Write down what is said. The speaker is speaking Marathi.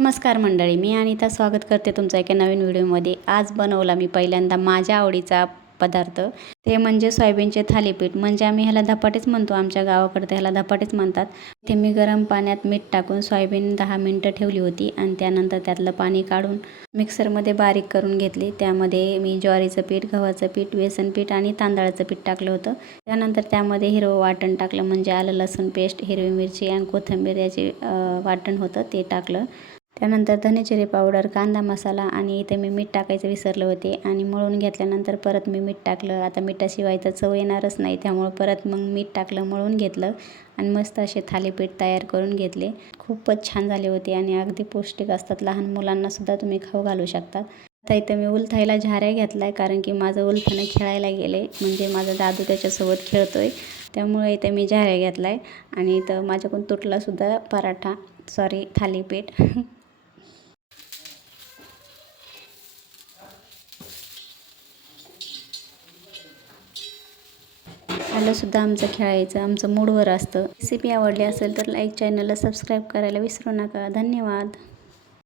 नमस्कार मंडळी, मी अनिता स्वागत करते तुमचं एका नवीन व्हिडिओमध्ये। आज बनवला मी पहिल्यांदा माझ्या आवडीचा पदार्थ, ते म्हणजे सोयाबीनचे थालीपीठ। म्हणजे आम्ही ह्याला धपाटेच म्हणतो, आमच्या गावाकडे ह्याला धपाटेच म्हणतात। ते मी गरम पाण्यात मीठ टाकून सोयाबीन 10 मिनिटं ठेवली होती आणि त्यानंतर त्यातलं पाणी काढून मिक्सरमध्ये बारीक करून घेतली। त्यामध्ये मी ज्वारीचं पीठ, गव्हाचं पीठ, बेसन पीठ आणि तांदळाचं पीठ टाकलं होतं। त्यानंतर त्यामध्ये हिरवं वाटण टाकलं, म्हणजे आलं लसूण पेस्ट, हिरवी मिरची आणि कोथिंबीर याचे वाटण होतं ते टाकलं। त्यानंतर धने जिरे पावडर, कांदा मसाला आणि इथे मी मीठ टाकायचं विसरले होते आणि मळून घेतल्यानंतर परत मी मीठ टाकलं। आता मिठाशिवाय तर चव येणारच नाही, त्यामुळे परत मग मीठ टाकलं, मळून घेतलं आणि मस्त असे थालीपीठ तयार करून घेतले। खूपच छान झाले होते आणि अगदी पौष्टिक असतात, लहान मुलांनासुद्धा तुम्ही खाऊ घालू शकता। आता इथं मी उलथायला झाऱ्या घेतलाय, कारण की माझं उलथणं खेळायला गेले, म्हणजे माझा दादू त्याच्यासोबत खेळतोय, त्यामुळे इथं मी झाऱ्या घेतलाय। आणि इथं माझ्याकडून तुटलासुद्धा थालीपीठ। सुद्धा आमचं खेळायचं आमचं मूडवर असतं। रेसिपी आवडली असेल तर लाईक, चॅनलला सबस्क्राईब करायला विसरू नका। धन्यवाद।